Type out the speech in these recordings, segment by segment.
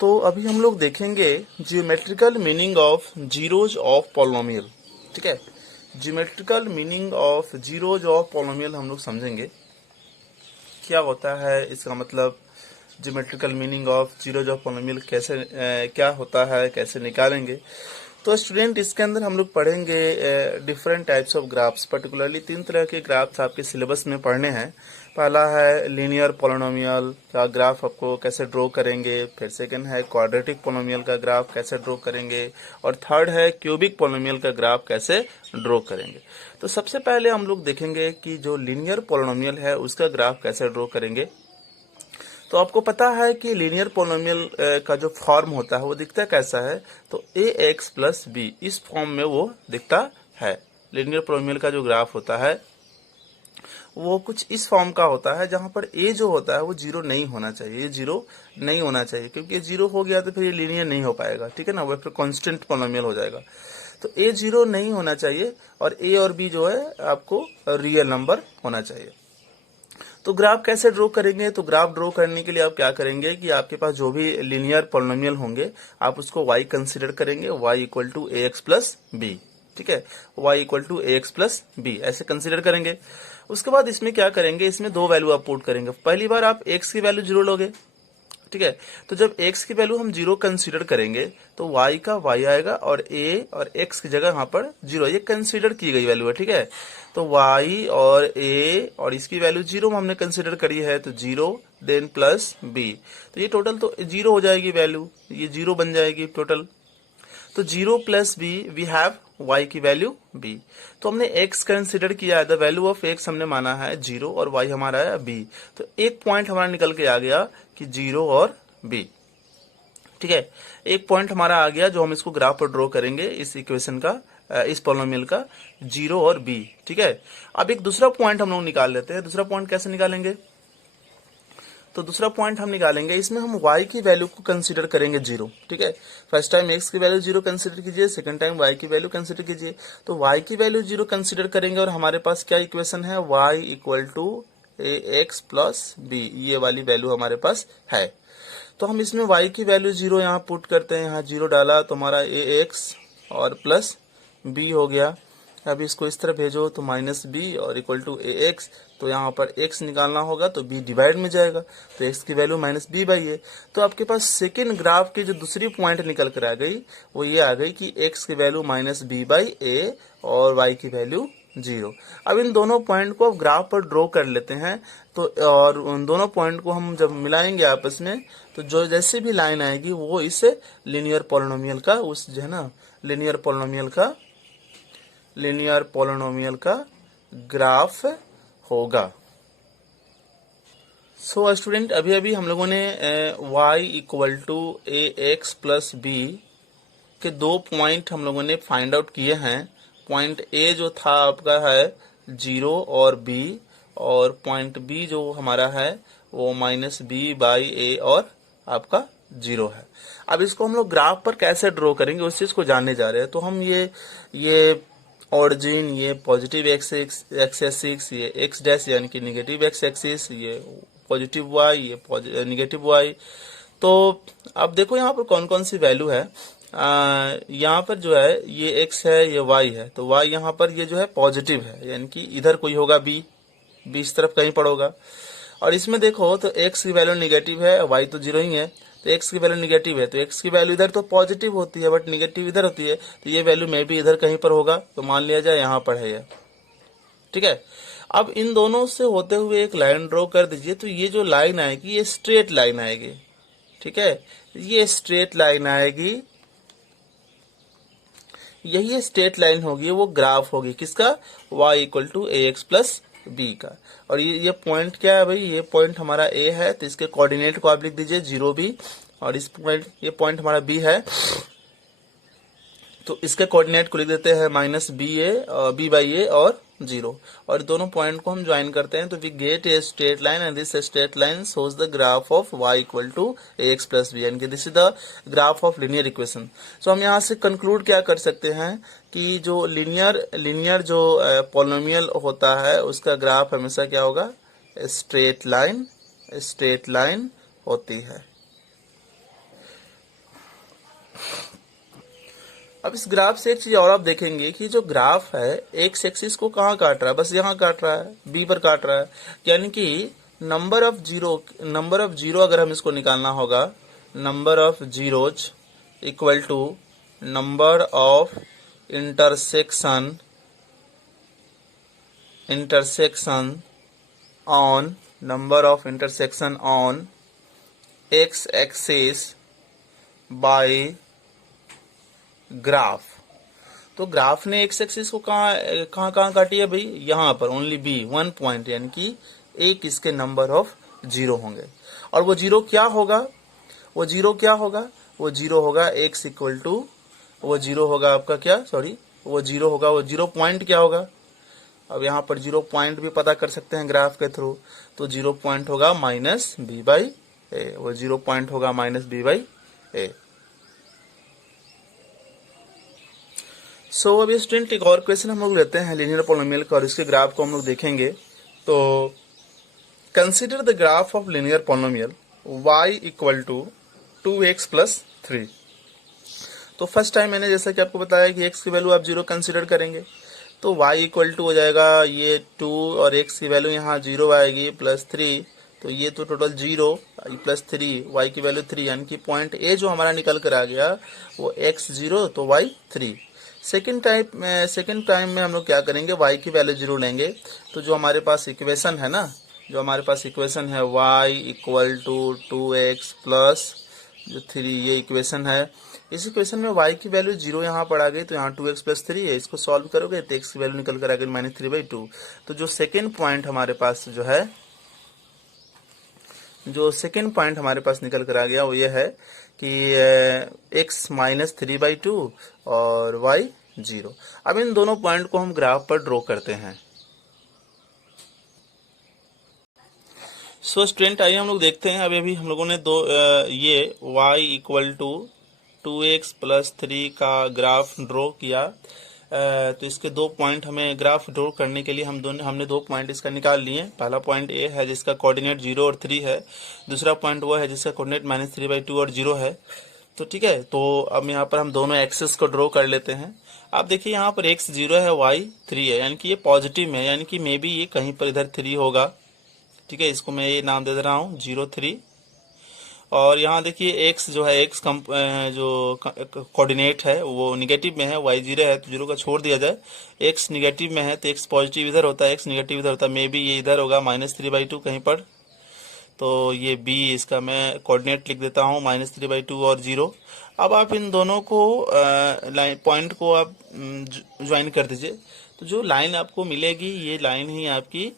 तो अभी हम लोग देखेंगे geometrical meaning of zeros of polynomial. ठीक है, geometrical meaning of zeros of polynomial हम लोग समझेंगे क्या होता है, इसका मतलब geometrical meaning of zeros of polynomial कैसे क्या होता है, कैसे निकालेंगे। तो स्टूडेंट इसके अंदर हम लोग पढ़ेंगे different types of graphs, particularly 3 तरह के ग्राफ्स आपके सिलेबस में पढ़ने हैं। पहला है लीनियर पॉलिनोमियल का ग्राफ आपको कैसे ड्रॉ करेंगे, फिर सेकंड है क्वाड्रेटिक पॉलिनोमियल का ग्राफ कैसे ड्रॉ करेंगे, और थर्ड है क्यूबिक पॉलिनोमियल का ग्राफ कैसे ड्रॉ करेंगे। तो सबसे पहले हम लोग देखेंगे कि जो लीनियर पॉलिनोमियल है उसका ग्राफ कैसे ड्रॉ करेंगे। तो आपको पता है कि लीनियर पॉलिनोमियल का जो फॉर्म होता है वो दिखता कैसा है, तो ए एक्स प्लस बी, इस फॉर्म में वो दिखता है। लीनियर पॉलिनोमियल का जो ग्राफ होता है वो कुछ इस फॉर्म का होता है, जहां पर ए जो होता है वो जीरो नहीं होना चाहिए, ये जीरो नहीं होना चाहिए, क्योंकि ये जीरो हो गया तो फिर ये लीनियर नहीं हो पाएगा। ठीक है ना, वो फिर कांस्टेंट पॉलिनोमियल हो जाएगा। तो ए जीरो नहीं होना चाहिए और ए और बी जो है आपको रियल नंबर होना चाहिए। तो ग्राफ कैसे ड्रॉ करेंगे, तो ग्राफ ड्रॉ करने के लिए आप क्या करेंगे कि आपके पास जो भी लीनियर पॉलिनोमियल होंगे आप उसको y कंसीडर करेंगे, y equal to A x plus b. ठीक है, y equal to A x plus b ऐसे कंसीडर करेंगे। उसके बाद इसमें क्या करेंगे, इसमें दो वैल्यू आप पुट करेंगे। पहली बार आप x की वैल्यू जीरो लोगे। ठीक है, तो जब x की वैल्यू हम जीरो कंसीडर करेंगे तो y का y आएगा और a और x की जगह यहाँ पर जीरो, ये कंसीडर की गई वैल्यू है। ठीक है, तो y और a और इसकी वैल्यू जीरो हमने कंसीडर करी है, तो जीरो देन प्लस b, तो ये टोटल तो जीरो हो जाएगी वैल्यू, ये जीरो बन जाएगी टोटल। तो zero plus b we have y की वैल्यू b। तो हमने x कंसिडर किया है, द वैल्यू ऑफ x हमने माना है जीरो और y हमारा है b। तो एक पॉइंट हमारा निकल के आ गया कि जीरो और b। ठीक है, एक पॉइंट हमारा आ गया जो हम इसको ग्राफ पर ड्रॉ करेंगे, इस इक्वेशन का, इस पॉलिनोमियल का, जीरो और b। ठीक है, अब एक दूसरा पॉइंट हम लोग निकाल लेते हैं। दूसरा पॉइंट कैसे निकालेंगे, तो दूसरा पॉइंट हम निकालेंगे, इसमें हम y की वैल्यू को कंसीडर करेंगे जीरो। ठीक है, फर्स्ट टाइम x की वैल्यू जीरो कंसीडर कीजिए, सेकंड टाइम y की वैल्यू कंसीडर कीजिए। तो y की वैल्यू जीरो कंसीडर करेंगे और हमारे पास क्या इक्वेशन है, y equal to A x plus b, ये वाली वैल्यू हमारे पास है। तो हम इसमें y की वैल्यू जीरो यहाँ पुट करते हैं, यहाँ जीरो डाला तो हमारा ए एक्स और प्लस बी हो गया। अब इसको इस तरह भेजो तो माइनस बी और इक्वल टू ए एक्स, तो यहाँ पर x निकालना होगा तो b डिवाइड में जाएगा, तो x की वैल्यू माइनस बी बाई ए। तो आपके पास सेकेंड ग्राफ की जो दूसरी पॉइंट निकल कर आ गई वो ये आ गई कि x की वैल्यू माइनस बी बाई ए और y की वैल्यू जीरो। अब इन दोनों पॉइंट को अब ग्राफ पर ड्रॉ कर लेते हैं। तो और उन दोनों पॉइंट को हम जब मिलाएंगे आपस में, तो जो जैसे भी लाइन आएगी वो इस लीनियर पॉलिनोमियल का, उस जो है ना लीनियर पॉलिनोमियल का ग्राफ होगा। सो स्टूडेंट, अभी अभी हम लोगों ने y equal to A x plus b के दो पॉइंट हम लोगों ने फाइंड आउट किए हैं। पॉइंट ए जो था आपका है जीरो और b, और पॉइंट बी जो हमारा है वो माइनस बी बाई ए और आपका जीरो है। अब इसको हम लोग ग्राफ पर कैसे ड्रॉ करेंगे उस चीज को जानने जा रहे हैं। तो हम ये ऑरिजिन, ये पॉजिटिव एक्स एक्सिस, ये एक्स डैश यानी कि निगेटिव एक्स एक्सिस, ये पॉजिटिव वाई, ये निगेटिव वाई। तो अब देखो यहाँ पर कौन कौन सी वैल्यू है। यहाँ पर जो है ये x है, ये y है, तो y यहाँ पर ये जो है पॉजिटिव है, यानी कि इधर कोई होगा b इस तरफ कहीं पर होगा। और इसमें देखो तो x की वैल्यू निगेटिव है, y तो जीरो ही है, तो x की वैल्यू निगेटिव है, तो x की वैल्यू इधर तो पॉजिटिव होती है बट निगेटिव इधर होती है, तो ये वैल्यू मे भी इधर कहीं पर होगा, तो मान लिया जाए यहाँ पर है ये। ठीक है, अब इन दोनों से होते हुए एक लाइन ड्रॉ कर दीजिए। तो ये जो लाइन आएगी ये स्ट्रेट लाइन आएगी। ठीक है, ये स्ट्रेट लाइन आएगी, यही स्ट्रेट लाइन होगी, वो ग्राफ होगी किसका, y equal to A x plus b का। और ये पॉइंट क्या है भाई, ये पॉइंट हमारा a है, तो इसके कोऑर्डिनेट को आप लिख दीजिए जीरो बी, और इस पॉइंट, ये पॉइंट हमारा b है, तो इसके कोऑर्डिनेट को लिख देते हैं माइनस बी बाई ए और जीरो। और दोनों पॉइंट को हम ज्वाइन करते हैं तो we get a straight line, and this straight line shows the graph of y equal to A x plus B, यानी कि this is the graph of linear equation. So हम यहाँ से कंक्लूड क्या कर सकते हैं कि जो लीनियर जो पॉलिनोमियल होता है उसका ग्राफ हमेशा क्या होगा, स्ट्रेट लाइन होती है। अब इस ग्राफ से एक चीज और आप देखेंगे कि जो ग्राफ है एक्स एक्सिस को कहाँ काट रहा है, बस यहाँ काट रहा है, बी पर काट रहा है। यानी कि नंबर ऑफ जीरो अगर हम इसको निकालना होगा, number of zeros equal to number of intersection on number of intersection on x axis by graph. तो ग्राफ ने एक्स एक्सिस को कहाँ काटी है भाई, यहाँ पर ओनली बी 1 पॉइंट, यानी कि एक इसके नंबर ऑफ जीरो होंगे। और वो जीरो क्या होगा, वो जीरो होगा एक्स इक्वल टू, वो जीरो होगा आपका क्या, वो जीरो पॉइंट क्या होगा। अब यहाँ पर जीरो पॉइंट भी पता कर सकते हैं ग्राफ के थ्रू, तो जीरो पॉइंट होगा माइनस बी बाई ए, वो जीरो पॉइंट होगा माइनस बी बाई ए। सो अब ये स्टूडेंट एक और क्वेश्चन हम लोग लेते हैं लीनियर पॉलिनोमियल का, और इसके ग्राफ को हम लोग देखेंगे। तो consider the graph of linear polynomial y equal to 2x plus 3। तो फर्स्ट टाइम मैंने जैसा कि आपको बताया कि x की वैल्यू आप 0 कंसिडर करेंगे, तो y इक्वल टू हो जाएगा ये 2 और x की वैल्यू यहाँ 0 आएगी प्लस 3, तो ये तो टोटल 0 प्लस 3, y की वैल्यू 3, यानी कि पॉइंट ए जो हमारा निकल कर आ गया वो x 0 तो y 3। सेकेंड टाइम में हम लोग क्या करेंगे, y की वैल्यू 0 लेंगे, तो जो हमारे पास इक्वेशन है ना, जो हमारे पास इक्वेशन है y equal to 2x plus जो 3, ये इक्वेशन है। इस इक्वेशन में y की वैल्यू 0 यहाँ पर आ गई, तो यहाँ 2x प्लस 3 है, इसको सॉल्व करोगे तो x की वैल्यू निकल कर आ गई -3/2। तो जो सेकेंड पॉइंट हमारे पास निकल कर आ गया वो ये है कि x -3/2 और y 0। अब इन दोनों पॉइंट को हम ग्राफ पर ड्रॉ करते हैं। सो स्टूडेंट आइए हम लोग देखते हैं। अभी हम लोगों ने ये y equal to 2x plus 3 का ग्राफ ड्रॉ किया। तो इसके दो पॉइंट हमें ग्राफ ड्रॉ करने के लिए हमने दो पॉइंट इसका निकाल लिए। पहला पॉइंट ए है जिसका कोऑर्डिनेट 0 और 3 है, दूसरा पॉइंट वो है जिसका कोऑर्डिनेट -3/2 और 0 है। तो ठीक है, तो अब यहाँ पर हम दोनों एक्सेस को ड्रॉ कर लेते हैं। आप देखिए यहाँ पर x 0 है, y 3 है, यानी कि ये पॉजिटिव है, यानी कि मे बी ये कहीं पर इधर 3 होगा। ठीक है, इसको मैं ये नाम दे रहा हूँ 0 3। और यहाँ देखिए x जो है जो कोऑर्डिनेट है वो निगेटिव में है, y 0 है, तो 0 का छोड़ दिया जाए। x निगेटिव में है तो x पॉजिटिव इधर होता है, x निगेटिव इधर होता है, मे बी ये इधर होगा -3/2 कहीं पर। तो ये b इसका मैं कोऑर्डिनेट लिख देता हूँ -3/2 और 0। अब आप इन दोनों को पॉइंट को आप ज्वाइन कर दीजिए, तो जो लाइन आपको मिलेगी ये लाइन ही आपकी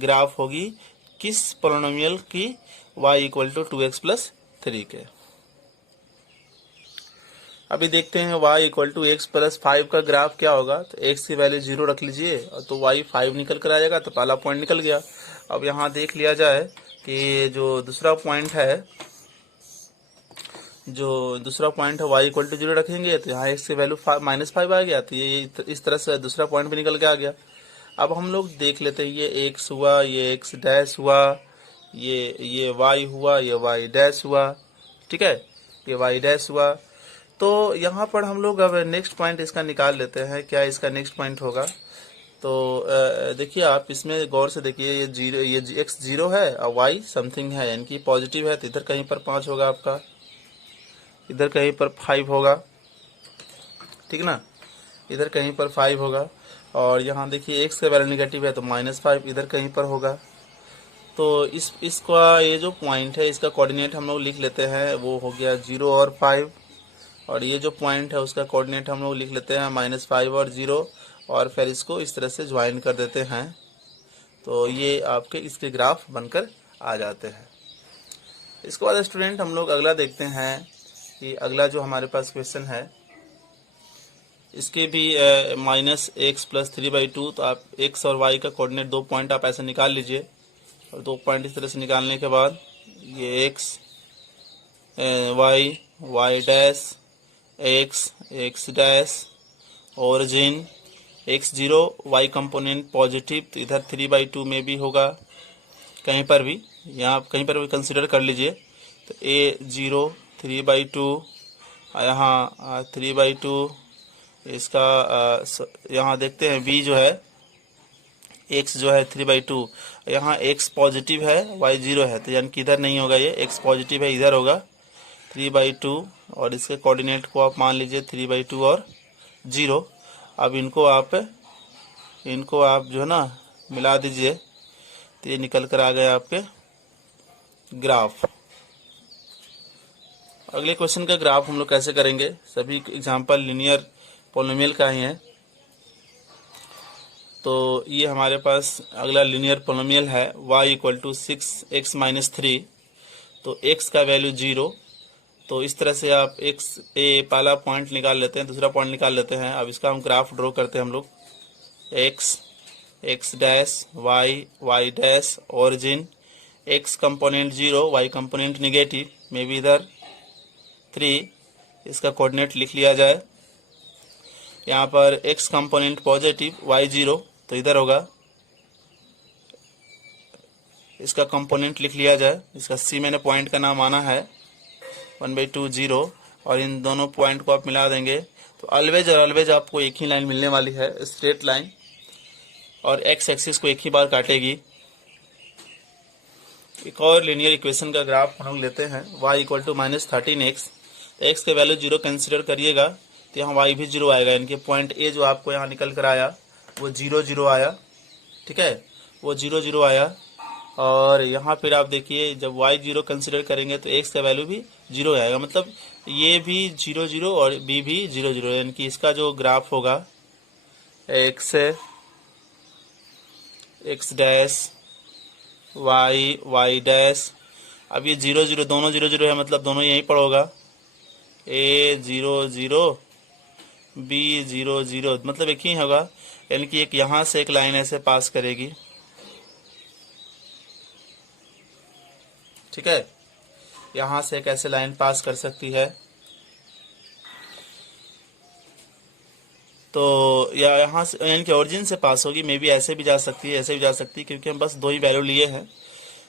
ग्राफ होगी किस पॉलिनोमियल की, y equal to 2x plus 3 के। अभी देखते हैं y equal to x plus 5 का ग्राफ क्या होगा। तो x की वैल्यू 0 रख लीजिए, तो y 5 निकल कर आ जाएगा, तो पहला पॉइंट निकल गया। अब यहाँ देख लिया जाए कि जो दूसरा पॉइंट है y इक्वल टू 0 रखेंगे, तो यहाँ x की वैल्यू -5 आ गया, तो ये इस तरह से दूसरा पॉइंट भी निकल के आ गया। अब हम लोग देख लेते हैं, ये x हुआ, ये x डैश हुआ, ये y हुआ, ये y डैश हुआ। ठीक है, ये y डैश हुआ। तो यहाँ पर हम लोग अब नेक्स्ट पॉइंट इसका निकाल लेते हैं, क्या इसका नेक्स्ट पॉइंट होगा। तो देखिए आप इसमें गौर से देखिए, ये x 0 है और y समथिंग है, यानी कि पॉजिटिव है, तो इधर कहीं पर 5 होगा आपका, इधर कहीं पर 5 होगा। ठीक ना, इधर कहीं पर 5 होगा। और यहाँ देखिए x का वैल्यू निगेटिव है तो -5 इधर कहीं पर होगा। तो इसका ये जो पॉइंट है इसका कोऑर्डिनेट हम लोग लिख लेते हैं, वो हो गया 0 और 5। और ये जो पॉइंट है उसका कोऑर्डिनेट हम लोग लिख लेते हैं -5 और 0, और फिर इसको इस तरह से ज्वाइन कर देते हैं, तो ये आपके इसके ग्राफ बनकर आ जाते हैं। इसके बाद स्टूडेंट हम लोग अगला देखते हैं कि अगला जो हमारे पास क्वेश्चन है इसके भी -x प्लस 3/2। तो आप x और y का कोऑर्डिनेट दो पॉइंट आप ऐसे निकाल लीजिए, और दो पॉइंट इस तरह से निकालने के बाद ये x y dash x dash origin x 0 y component positive, तो इधर 3/2 में भी होगा कहीं पर भी, यहाँ कहीं पर भी कंसिडर कर लीजिए। तो a 0 3/2, यहाँ 3/2, इसका यहाँ देखते हैं b जो है x जो है 3/2, यहाँ x पॉजिटिव है y 0 है, तो यानी कि इधर नहीं होगा, ये x पॉजिटिव है इधर होगा 3/2, और इसके कोऑर्डिनेट को आप मान लीजिए 3/2 और 0। अब इनको आप जो है ना मिला दीजिए, तो ये निकल कर आ गए आपके ग्राफ। अगले क्वेश्चन का ग्राफ हम लोग कैसे करेंगे, सभी एग्जांपल लीनियर पॉलिनोमियल का ही है। तो ये हमारे पास अगला लीनियर पॉलिनोमियल है y = 6x-3, तो x का वैल्यू 0। तो इस तरह से आप पहला पॉइंट निकाल लेते हैं, दूसरा पॉइंट निकाल लेते हैं। अब इसका हम ग्राफ ड्रॉ करते हैं हम लोग। x dash y dash origin, x component 0 y component negative, may be इधर 3, इसका कोऑर्डिनेट लिख लिया जाए। यहाँ पर x कंपोनेंट पॉजिटिव y 0, तो इधर होगा, इसका कंपोनेंट लिख लिया जाए। इसका c मैंने पॉइंट का नाम आना है 1/2 0, और इन दोनों पॉइंट को आप मिला देंगे तो ऑलवेज आपको एक ही लाइन मिलने वाली है, स्ट्रेट लाइन, और एक्स एक्सिस को एक ही बार काटेगी। एक और लीनियर इक्वेशन का ग्राफ हम लोग लेते हैं y = -13x। x के वैल्यू 0 कंसिडर करिएगा, तो यहाँ y भी 0 आएगा, यानी कि पॉइंट ए जो आपको यहाँ निकल कर आया वो 0 0 आया, ठीक है, वो 0 0 आया। और यहाँ फिर आप देखिए जब y 0 कंसिडर करेंगे तो x का वैल्यू भी 0 आएगा, मतलब ये भी 0 0 और b भी 0 0, यानी कि इसका जो ग्राफ होगा x डैश y डैश, अब ये 0 0 दोनों 0 0 है, मतलब दोनों यहीं पर होगा, a 0 0 b 0 0, मतलब एक ही होगा, यानी कि एक यहाँ से एक लाइन ऐसे पास करेगी, ठीक है, यहाँ से एक ऐसे लाइन पास कर सकती है। तो या यहाँ से यानी कि ओरिजिन से पास होगी, मे बी ऐसे भी जा सकती है, ऐसे भी जा सकती है, क्योंकि हम बस दो ही वैल्यू लिए हैं,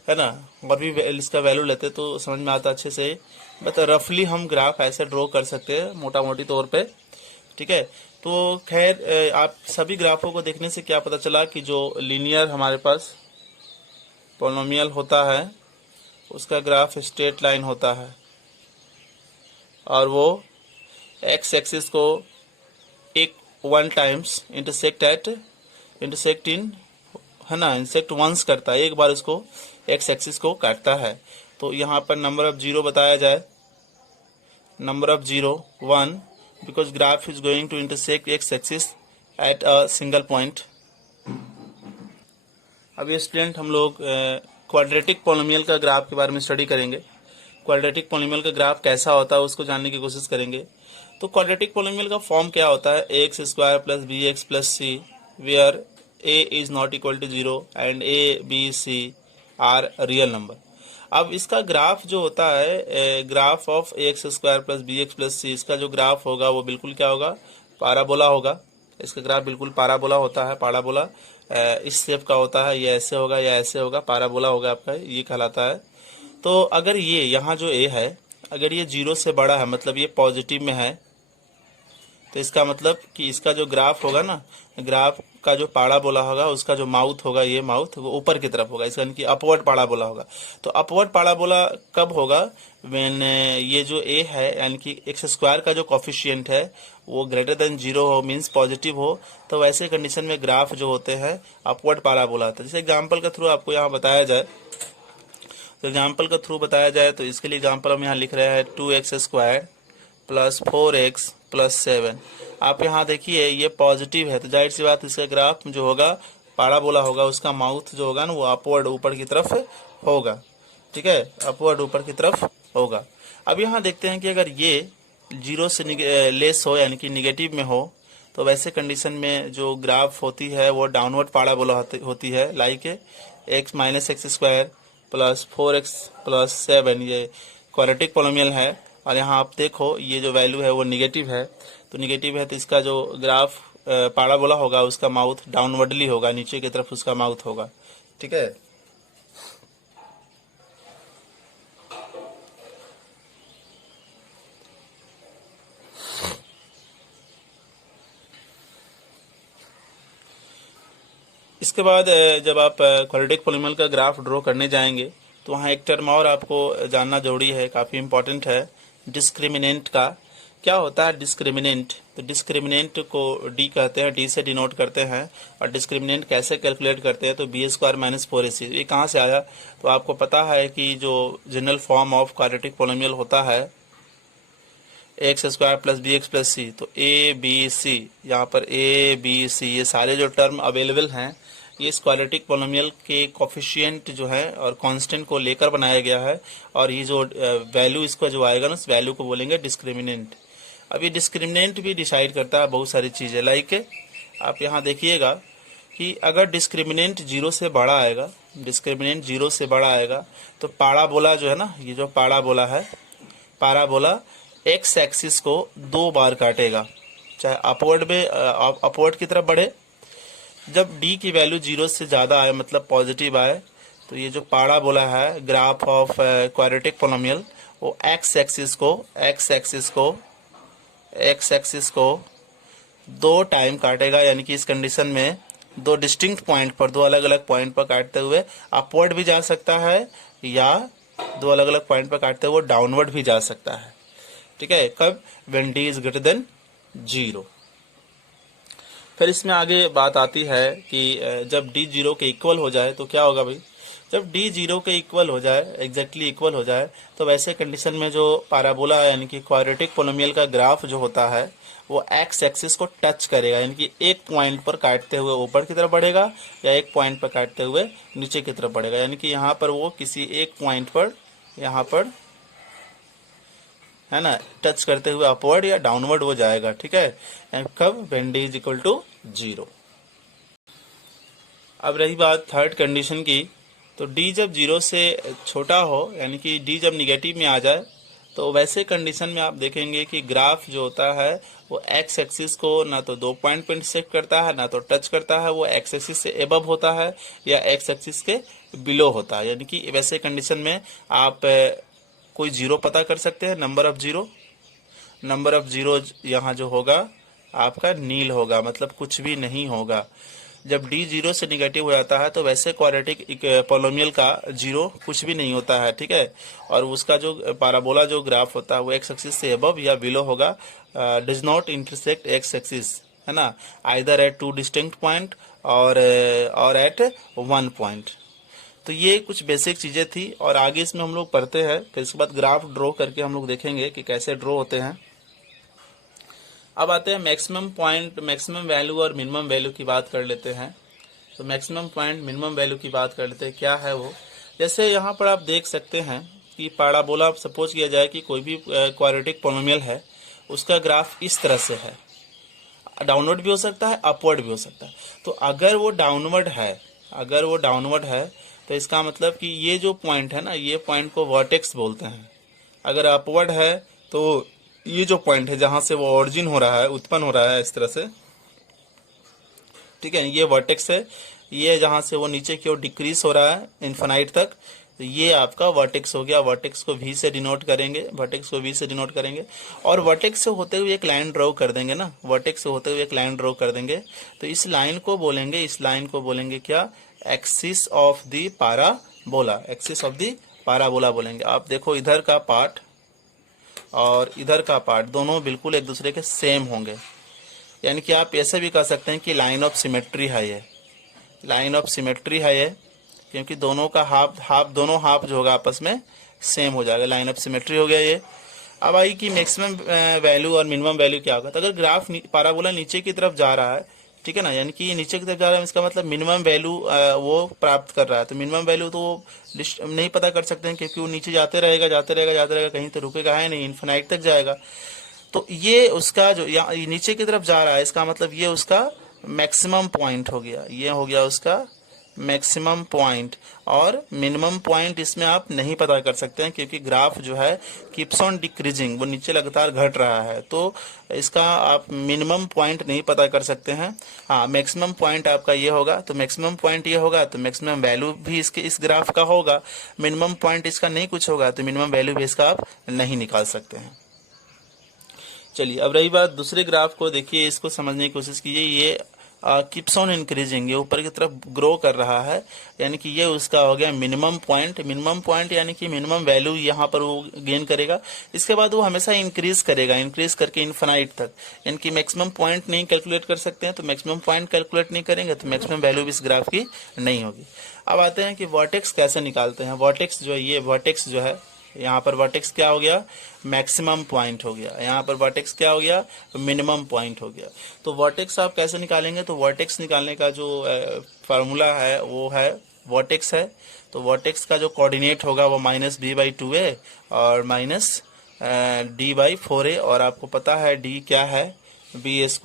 है ना, और भी इसका वैल्यू लेते तो समझ में आता अच्छे से। बट रफली हम ग्राफ ऐसे ड्रॉ कर सकते हैं मोटा मोटी तौर पे, ठीक है। तो खैर आप सभी ग्राफों को देखने से क्या पता चला कि जो लीनियर हमारे पास पॉलिनोमियल होता है उसका ग्राफ स्ट्रेट लाइन होता है, और वो एक्स एक्सिस को एक 1 टाइम्स इंटरसेक्ट इन, है ना, इंसेक्ट वंस करता है, एक बार इसको एक्स एक्सिस को काटता है। तो यहाँ पर नंबर ऑफ 0 बताया जाए, number of 0 1, because graph is going to intersect x axis at a single point. अब ये स्टूडेंट हम लोग क्वाड्रेटिक पॉलिनोमियल का ग्राफ के बारे में स्टडी करेंगे। क्वाड्रेटिक पॉलिनोमियल का ग्राफ कैसा होता है उसको जानने की कोशिश करेंगे। तो क्वाड्रेटिक पॉलिनोमियल का फॉर्म क्या होता है, ax² + bx + c, where a is not equal to 0 and a b c are real number. अब इसका ग्राफ जो होता है, graph of ax² + bx + c, इसका जो ग्राफ होगा वो बिल्कुल क्या होगा, पाराबोला होगा। इसका ग्राफ बिल्कुल पाराबोला होता है, पाराबोला इस शेप का होता है, ये ऐसे होगा या ऐसे होगा, पाराबोला होगा आपका, ये कहलाता है। तो अगर ये यहाँ जो a है, अगर ये 0 से बड़ा है, मतलब ये पॉजिटिव में है, तो इसका मतलब कि इसका जो ग्राफ होगा ना, ग्राफ का जो पाराबोला होगा उसका जो माउथ होगा, ये माउथ वो ऊपर की तरफ होगा, इसका यानी कि अपवर्ड पाराबोला होगा। तो अपवर्ड पाराबोला कब होगा, व्हेन ये जो a है यानी कि x² का जो कॉफिशिएंट है वो ग्रेटर देन 0 हो, मीन्स पॉजिटिव हो, तो वैसे कंडीशन में ग्राफ जो होते हैं अपवर्ड पाराबोला होता है। जैसे एग्जाम्पल के थ्रू आपको यहाँ बताया जाए, तो एग्जाम्पल के थ्रू बताया जाए तो इसके लिए एग्जाम्पल हम यहाँ लिख रहे हैं 2x² + 4x + 7। आप यहाँ देखिए ये पॉजिटिव है, तो जाहिर सी बात इसका ग्राफ जो होगा पाराबोला होगा, उसका माउथ जो होगा ना वो अपवर्ड ऊपर की तरफ होगा, ठीक है, अपवर्ड ऊपर की तरफ होगा। अब यहाँ देखते हैं कि अगर ये 0 से लेस हो यानी कि निगेटिव में हो, तो वैसे कंडीशन में जो ग्राफ होती है वो डाउनवर्ड पाराबोला होती है, लाइक x - x² + 4x + 7, ये क्वाड्रेटिक पॉलिनोमियल है। और यहाँ आप देखो ये जो वैल्यू है वो निगेटिव है, तो निगेटिव है तो इसका जो ग्राफ पाराबोला होगा उसका माउथ डाउनवर्डली होगा, नीचे की तरफ उसका माउथ होगा, ठीक है। इसके बाद जब आप क्वाड्रेटिक पॉलिनोमियल का ग्राफ ड्रॉ करने जाएंगे तो वहाँ एक टर्म और आपको जानना जरूरी है, काफ़ी इंपॉर्टेंट है, डिस्क्रिमिनेंट का। क्या होता है डिस्क्रिमिनेंट? तो डिस्क्रिमिनेंट को डी कहते हैं, डी से डिनोट करते हैं। और डिस्क्रिमिनेंट कैसे कैलकुलेट करते हैं? तो बी स्क्वायर माइनस 4ac। ये कहाँ से आया? तो आपको पता है कि जो general form of quadratic polynomial होता है X square plus B X plus C, तो ए बी सी, यहाँ पर ए बी सी ये सारे जो टर्म अवेलेबल हैं ये इस क्वाड्रेटिक पॉलिनोमियल के कोफिशिएंट जो है और कांस्टेंट को लेकर बनाया गया है। और ये जो वैल्यू इसका जो आएगा ना, उस वैल्यू को बोलेंगे डिस्क्रिमिनेंट। अब ये डिस्क्रिमिनेंट भी डिसाइड करता है बहुत सारी चीज़ें, लाइक आप यहाँ देखिएगा कि अगर डिस्क्रिमिनेंट 0 से बड़ा आएगा, डिस्क्रिमिनेंट 0 से बड़ा आएगा तो पाराबोला जो है ना, ये जो पाराबोला है, पाराबोला एक्स एक्सिस को 2 बार काटेगा, चाहे अपवर्ड में अपवर्ड की तरफ बढ़े। जब डी की वैल्यू 0 से ज़्यादा आए, मतलब पॉजिटिव आए, तो ये जो पाराबोला है ग्राफ ऑफ क्वाड्रेटिक पॉलिनोमियल वो एक्स एक्सिस को 2 टाइम काटेगा, यानी कि इस कंडीशन में 2 डिस्टिंक्ट पॉइंट पर, 2 अलग अलग पॉइंट पर काटते हुए अपवर्ड भी जा सकता है या 2 अलग अलग पॉइंट पर काटते हुए डाउनवर्ड भी जा सकता है। ठीक है, कब? When D is greater than 0। फिर इसमें आगे बात आती है कि जब डी 0 के इक्वल हो जाए तो क्या होगा भाई? जब डी 0 के इक्वल हो जाए, एग्जैक्टली इक्वल हो जाए, तो वैसे कंडीशन में जो पैराबोला यानी कि क्वाड्रेटिक पॉलिनोमियल का ग्राफ जो होता है वो एक्स एक्सिस को टच करेगा, यानी कि एक पॉइंट पर काटते हुए ऊपर की तरफ बढ़ेगा या एक पॉइंट पर काटते हुए नीचे की तरफ बढ़ेगा। यानी कि यहाँ पर वो किसी एक पॉइंट पर, यहाँ पर है ना, टच करते हुए अपवर्ड या डाउनवर्ड वो जाएगा। ठीक है, कब? When D is equal to 0। अब रही बात थर्ड कंडीशन की, तो डी जब 0 से छोटा हो, यानी कि डी जब निगेटिव में आ जाए, तो वैसे कंडीशन में आप देखेंगे कि ग्राफ जो होता है वो एक्स एक्सिस को ना तो 2 पॉइंट पर इंटरसेक्ट करता है ना तो टच करता है, वो एक्स एक्सिस से एबव होता है या एक्स एक्सिस के बिलो होता है। यानी कि वैसे कंडीशन में आप कोई 0 पता कर सकते हैं, नंबर ऑफ जीरो यहाँ जो होगा आपका नील होगा, मतलब कुछ भी नहीं होगा। जब डी 0 से निगेटिव हो जाता है तो वैसे क्वाड्रेटिक पॉलिनोमियल का 0 कुछ भी नहीं होता है। ठीक है, और उसका जो पैराबोला जो ग्राफ होता है वो एक्स एक्सिस से अबव या बिलो होगा, does not intersect x axis, है ना, आइदर एट 2 डिस्टिंक्ट पॉइंट और एट 1 पॉइंट। तो ये कुछ बेसिक चीज़ें थी और आगे इसमें हम लोग पढ़ते हैं। फिर इसके बाद ग्राफ ड्रॉ करके हम लोग देखेंगे कि कैसे ड्रॉ होते हैं। अब आते हैं मैक्सिमम पॉइंट, मैक्सिमम वैल्यू और मिनिमम वैल्यू की बात कर लेते हैं। तो मैक्सिमम पॉइंट, मिनिमम वैल्यू की बात कर लेते हैं, क्या है वो। जैसे यहाँ पर आप देख सकते हैं कि पैराबोला, सपोज किया जाए कि कोई भी क्वाड्रेटिक पॉलिनोमियल है, उसका ग्राफ इस तरह से है, डाउनवर्ड भी हो सकता है, अपवर्ड भी हो सकता है। तो अगर वो डाउनवर्ड है तो इसका मतलब कि ये जो पॉइंट है ना, ये पॉइंट को वर्टेक्स बोलते हैं। अगर अपवर्ड है तो ये जो पॉइंट है जहां से वो ऑरिजिन हो रहा है, उत्पन्न हो रहा है इस तरह से, ठीक है, ये वर्टेक्स है। ये जहां से वो नीचे की ओर डिक्रीज हो रहा है इन्फिनाइट तक, तो ये आपका वर्टेक्स हो गया। वर्टेक्स को वी से डिनोट करेंगे, और वर्टेक्स से होते हुए एक लाइन ड्रॉ कर देंगे ना, तो इस लाइन को बोलेंगे क्या? एक्सिस ऑफ द पैराबोला, बोलेंगे। आप देखो इधर का पार्ट और इधर का पार्ट दोनों बिल्कुल एक दूसरे के सेम होंगे, यानी कि आप ऐसे भी कह सकते हैं कि लाइन ऑफ सिमेट्री है ये, क्योंकि दोनों का दोनों हाफ जो होगा आपस में सेम हो जाएगा, लाइन ऑफ सिमेट्री हो गया ये। अब आई कि मैक्सिमम वैल्यू और मिनिमम वैल्यू क्या होगा। तो अगर ग्राफ पैराबोला नीचे की तरफ जा रहा है, ठीक है ना, यानी कि ये नीचे की तरफ जा रहा है, इसका मतलब मिनिमम वैल्यू वो प्राप्त कर रहा है। तो मिनिमम वैल्यू तो वो नहीं पता कर सकते हैं, क्योंकि वो नीचे जाते रहेगा, कहीं तो रुकेगा है नहीं, इन्फिनाइट तक जाएगा। तो ये उसका जो नीचे की तरफ जा रहा है, इसका मतलब ये उसका मैक्सिमम पॉइंट हो गया, ये हो गया उसका मैक्सिमम पॉइंट। और मिनिमम पॉइंट इसमें आप नहीं पता कर सकते हैं, क्योंकि ग्राफ जो है कीप्स ऑन डिक्रीजिंग, वो नीचे लगातार घट रहा है, तो इसका आप मिनिमम पॉइंट नहीं पता कर सकते हैं। हाँ, मैक्सिमम पॉइंट आपका ये होगा, तो मैक्सिमम पॉइंट ये होगा, तो मैक्सिमम वैल्यू भी इसके इस ग्राफ का होगा। मिनिमम पॉइंट इसका नहीं कुछ होगा, तो मिनिमम वैल्यू भी इसका आप नहीं निकाल सकते हैं। चलिए, अब रही बात दूसरे ग्राफ को, देखिए इसको समझने की कोशिश कीजिए। ये कीप्स ऑन इंक्रीजिंग, ये ऊपर की तरफ ग्रो कर रहा है, यानी कि ये उसका हो गया मिनिमम पॉइंट। मिनिमम पॉइंट यानी कि मिनिमम वैल्यू यहाँ पर वो गेन करेगा, इसके बाद वो हमेशा इंक्रीज करेगा, इंक्रीज करके इन्फिनाइट तक, यानी कि मैक्सिमम पॉइंट नहीं कैलकुलेट कर सकते हैं, तो मैक्सिमम पॉइंट कैलकुलेट नहीं करेंगे तो मैक्सिमम वैल्यू भी इस ग्राफ की नहीं होगी। अब आते हैं कि वर्टेक्स कैसे निकालते हैं। वर्टेक्स जो है, ये वर्टेक्स जो है, यहाँ पर वर्टेक्स क्या हो गया, मैक्सिमम पॉइंट हो गया, यहाँ पर वर्टेक्स क्या हो गया, मिनिमम पॉइंट हो गया। तो वर्टेक्स आप कैसे निकालेंगे, तो वर्टेक्स निकालने का जो फार्मूला है वो है वर्टेक्स है, तो वर्टेक्स का जो कोऑर्डिनेट होगा वो -b/2a और -d/4a, और आपको पता है d क्या है, b² -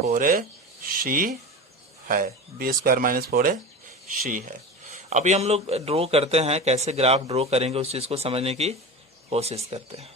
4ac है, b² - 4ac है। अभी हम लोग ड्रॉ करते हैं, कैसे ग्राफ ड्रॉ करेंगे उस चीज को समझने की कोशिश करते हैं।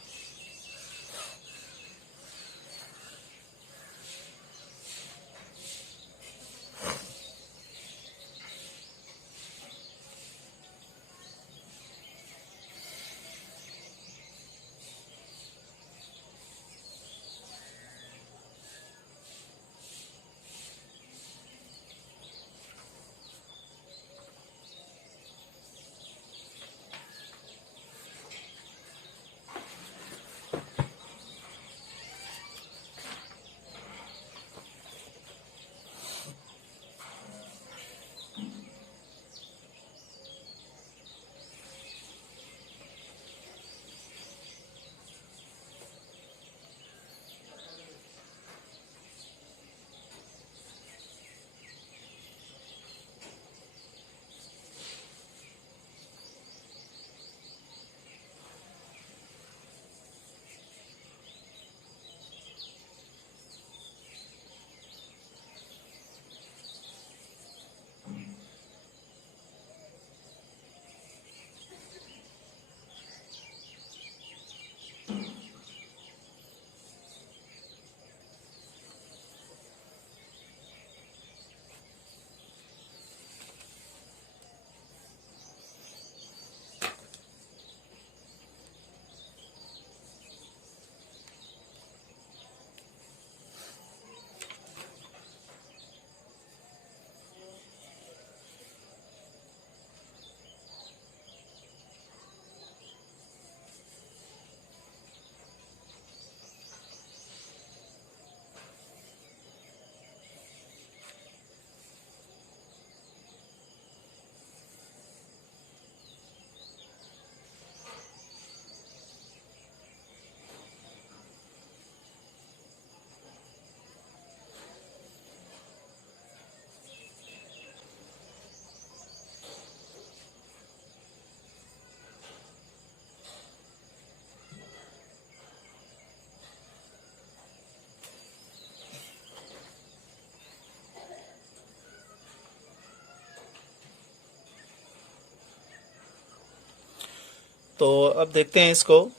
तो अब देखते हैं इसको,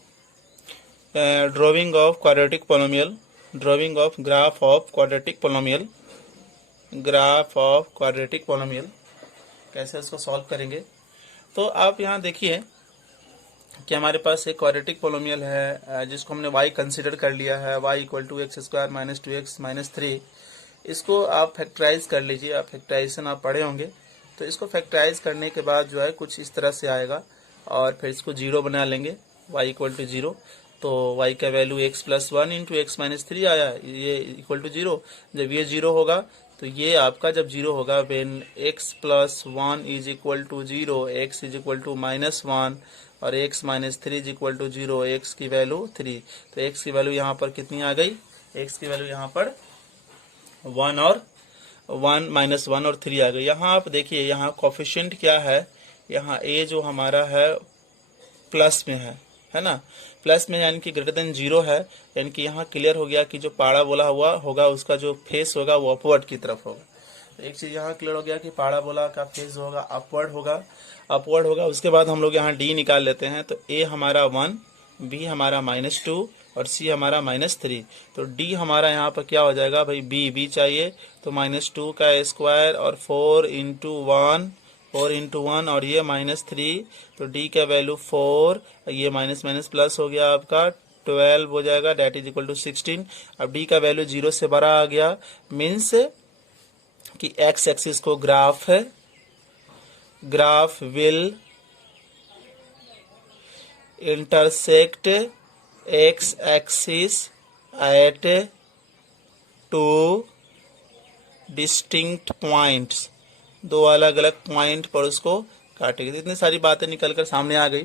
drying of quadratic पोलोमियल, drying of graph of quadratic पोलोमियल, graph of quadratic पोलोमियल कैसे इसको सॉल्व करेंगे। तो आप यहाँ देखिए कि हमारे पास एक क्वाड्रेटिक पोलोमियल है जिसको हमने y कंसीडर कर लिया है, y = x² - 2x - 3। इसको आप फैक्टराइज कर लीजिए, आप फैक्टराइजेशन आप पढ़े होंगे, तो इसको फैक्टराइज करने के बाद जो है कुछ इस तरह से आएगा, और फिर इसको 0 बना लेंगे, y = 0, तो y का वैल्यू x + 1 × x - 3 आया, ये = 0। जब ये 0 होगा तो ये आपका जब 0 होगा, व्हेन x + 1 = 0, x = -1 और x - 3 = 0, x की वैल्यू 3, तो x की वैल्यू यहाँ पर कितनी आ गई, x की वैल्यू यहाँ पर 1 और 1 -1 और 3 आ गई। यहाँ आप देखिए, यहाँ कोफिशिएंट क्या है, यहाँ a जो हमारा है प्लस में है ना, प्लस में यानी कि >0 है, यानी कि यहाँ क्लियर हो गया कि जो पाड़ा बोला हुआ होगा उसका जो फेस होगा वो अपवर्ड की तरफ होगा। तो एक चीज यहाँ क्लियर हो गया कि पाड़ा बोला का फेस होगा अपवर्ड होगा, अपवर्ड होगा। उसके बाद हम लोग यहाँ d निकाल लेते हैं, तो a हमारा 1, b हमारा -2 और c हमारा -3, तो d हमारा यहाँ पर क्या हो जाएगा भाई, b चाहिए, तो -2 का स्क्वायर और 4 × 1 और ये -3, तो d का वैल्यू 4, ये माइनस प्लस हो गया आपका 12 हो जाएगा, दैट इज इक्वल टू 16। अब d का वैल्यू 0 से बड़ा आ गया, मीन्स कि एक्स एक्सिस को graph will intersect x axis eight two distinct points, दो अलग अलग पॉइंट पर उसको काटेगी। तो इतनी सारी बातें निकल कर सामने आ गई।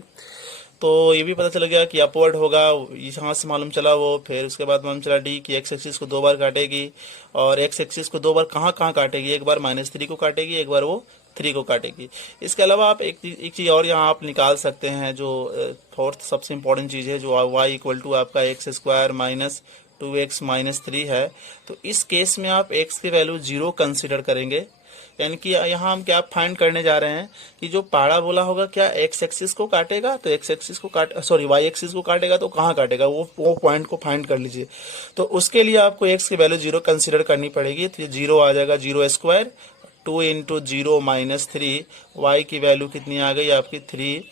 तो ये भी पता चल गया कि अपवर्ड होगा, यहाँ से मालूम चला वो। फिर उसके बाद मालूम चला डी कि एक्स एक्सिस को दो बार काटेगी, और एक्स एक्सिस को दो बार कहाँ कहाँ काटेगी, एक बार -3 को काटेगी, एक बार वो 3 को काटेगी। इसके अलावा आप एक चीज़ और यहाँ आप निकाल सकते हैं, जो फोर्थ सबसे इम्पोर्टेंट चीज़ है, जो वाई इक्वल टू आपका x² माइनस 2x माइनस 3 है। तो इस केस में आप x की वैल्यू 0 कंसिडर करेंगे, यानी कि यहाँ हम क्या फाइंड करने जा रहे हैं कि जो पाराबोला होगा क्या एक्स एक्सिस को काटेगा, तो एक्स एक्सिस को वाई एक्सिस को काटेगा, तो कहाँ काटेगा वो पॉइंट को फाइंड कर लीजिए। तो उसके लिए आपको एक्स की वैल्यू 0 कंसिडर करनी पड़ेगी। तो 0 आ जाएगा, 0², 2 इंटू 0 माइनस 3, वाई की वैल्यू कितनी आ गई आपकी 3।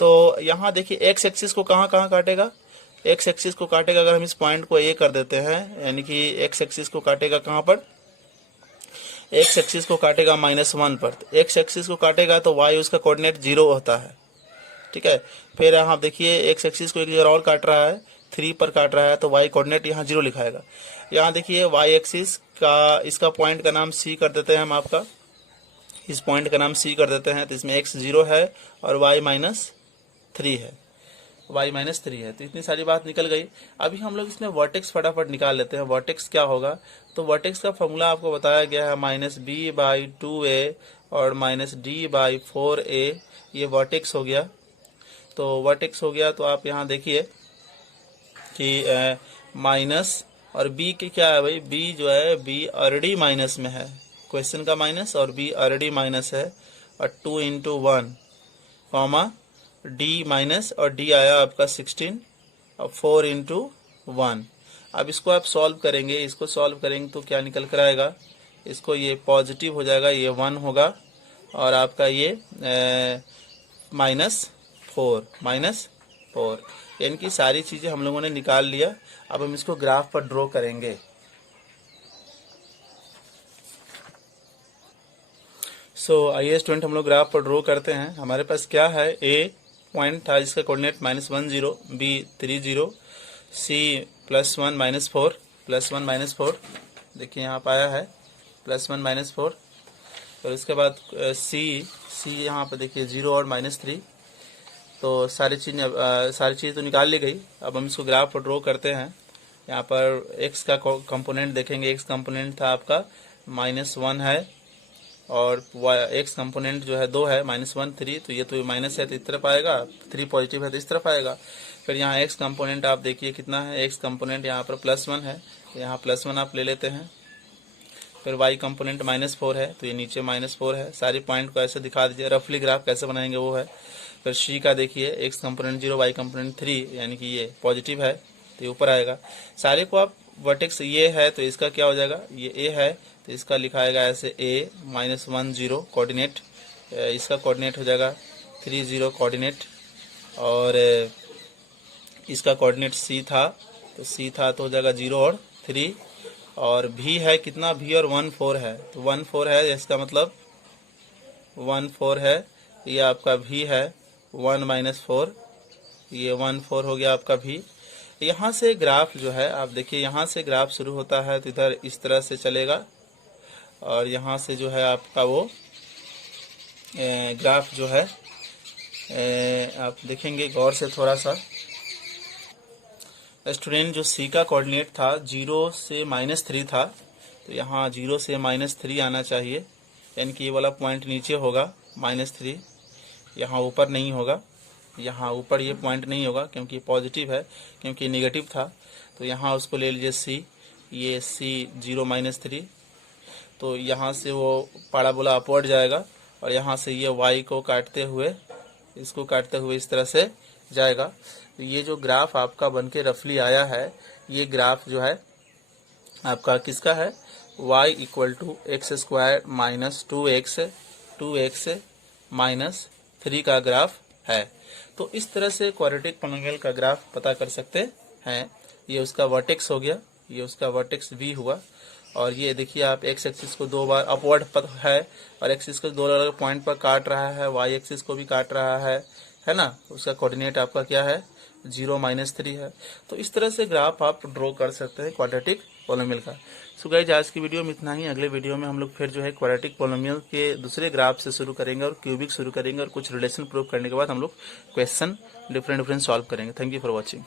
तो यहाँ देखिए एक्स एक्सिस को कहाँ कहाँ काटेगा, एक्स एक्सिस को काटेगा, अगर हम इस पॉइंट को ए कर देते हैं, यानी कि एक्स एक्सिस को काटेगा कहाँ पर, एक्स एक्सिस को काटेगा -1 पर। एक्स एक्सिस को काटेगा तो वाई उसका कोऑर्डिनेट 0 होता है, ठीक है। फिर यहाँ देखिए एक्स एक्सिस को एक जगह और काट रहा है, 3 पर काट रहा है, तो वाई कोऑर्डिनेट यहाँ 0 लिखाएगा। यहाँ देखिए वाई एक्सिस का, इसका पॉइंट का नाम सी कर देते हैं हम, आपका इस पॉइंट का नाम सी कर देते हैं। तो इसमें एक्स 0 है और वाई -3 है, y -3 है। तो इतनी सारी बात निकल गई। अभी हम लोग इसमें वर्टेक्स फटाफट निकाल लेते हैं। वर्टेक्स क्या होगा, तो वर्टेक्स का फॉर्मूला आपको बताया गया है -b/2a और -d/4a, ये वर्टेक्स हो गया। तो वर्टेक्स हो गया, तो आप यहाँ देखिए कि माइनस और b की क्या है भाई, b जो है b ऑलरेडी माइनस में है, क्वेश्चन का माइनस, और b ऑलरेडी माइनस है, और 2 इंटू 1 कॉमा डी माइनस, और डी आया आपका 16 और 4 इंटू 1। अब इसको आप सॉल्व करेंगे, इसको सॉल्व करेंगे तो क्या निकल कर आएगा, इसको ये पॉजिटिव हो जाएगा, ये 1 होगा, और आपका ये -4, यानी कि सारी चीज़ें हम लोगों ने निकाल लिया। अब हम इसको ग्राफ पर ड्रॉ करेंगे। आइए स्टूडेंट, हम लोग ग्राफ पर ड्रॉ करते हैं। हमारे पास क्या है, ए पॉइंट था जिसका कोऑर्डिनेट -10, बी 30, सी +1 -4, देखिए यहाँ पर आया है +1 -4। और उसके बाद सी यहाँ पर देखिए 0 और -3। तो सारी चीज़ तो निकाल ली गई। अब हम इसको ग्राफ पर ड्रॉ करते हैं। यहाँ पर एक्स का कंपोनेंट देखेंगे, एक्स कंपोनेंट था आपका -1 है, और एक्स कंपोनेंट जो है 2 है, -1 3, तो ये तो माइनस है तो इस तरफ आएगा, 3 पॉजिटिव है तो इस तरफ आएगा। फिर यहाँ एक्स कंपोनेंट आप देखिए कितना है, एक्स कंपोनेंट यहाँ पर +1 है, तो यहाँ +1 आप ले लेते हैं। फिर वाई कंपोनेंट -4 है, तो ये नीचे -4 है। सारी पॉइंट को ऐसे दिखा दीजिए, रफली ग्राफ कैसे बनाएंगे वो है। फिर सी का देखिए, एक्स कंपोनेंट 0, वाई कंपोनेंट 3, यानी कि ये पॉजिटिव है तो ये ऊपर आएगा। सारे को आप वर्टेक्स ये है तो इसका क्या हो जाएगा, ये ए है तो इसका लिखाएगा ऐसे a -1 0 कोऑर्डिनेट, इसका कोऑर्डिनेट हो जाएगा 3 0 कोऑर्डिनेट, और इसका कोऑर्डिनेट c था तो हो जाएगा 0 और 3, और v है कितना, v और 1 4 है, तो 1 4 है, इसका मतलब 1 4 है, ये आपका v है 1 -4, ये 1 4 हो गया आपका v। यहाँ से ग्राफ जो है आप देखिए, यहाँ से ग्राफ शुरू होता है तो इधर इस तरह से चलेगा, और यहाँ से जो है आपका वो ग्राफ जो है आप देखेंगे गौर से थोड़ा सा। स्टूडेंट, जो सी का कोऑर्डिनेट था 0 से -3 था, तो यहाँ 0 से -3 आना चाहिए, यानी कि ये वाला पॉइंट नीचे होगा -3, यहाँ ऊपर नहीं होगा, यहाँ ऊपर ये पॉइंट नहीं होगा क्योंकि पॉजिटिव है, क्योंकि नेगेटिव था। तो यहाँ उसको ले लीजिए सी, ये सी 0 -3, तो यहाँ से वो पाराबोला अपवर्ड जाएगा, और यहाँ से ये वाई को काटते हुए, इसको काटते हुए इस तरह से जाएगा। तो ये जो ग्राफ आपका बनके रफली आया है, ये ग्राफ जो है आपका किसका है, y = x² - 2x -3 का ग्राफ है। तो इस तरह से क्वाड्रेटिक पॉलिनोमियल का ग्राफ पता कर सकते हैं। ये उसका वर्टेक्स हो गया, ये उसका वर्टेक्स v हुआ, और ये देखिए आप एक्स एक्सिस को 2 बार अपवर्ड पर है और एक्सिस को 2 अलग पॉइंट पर काट रहा है, वाई एक्सिस को भी काट रहा है ना। उसका कोऑर्डिनेट आपका क्या है 0 -3 है। तो इस तरह से ग्राफ आप ड्रॉ कर सकते हैं क्वाड्रेटिक पॉलिनोमियल का। सो गाइस आज की वीडियो में इतना ही। अगले वीडियो में हम लोग फिर जो है क्वाड्रेटिक पॉलिनोमियल के दूसरे ग्राफ से शुरू करेंगे और क्यूबिक शुरू करेंगे और कुछ रिलेशन प्रूव करने के बाद हम लोग क्वेश्चन डिफरेंट सॉल्व करेंगे। Thank you for watching.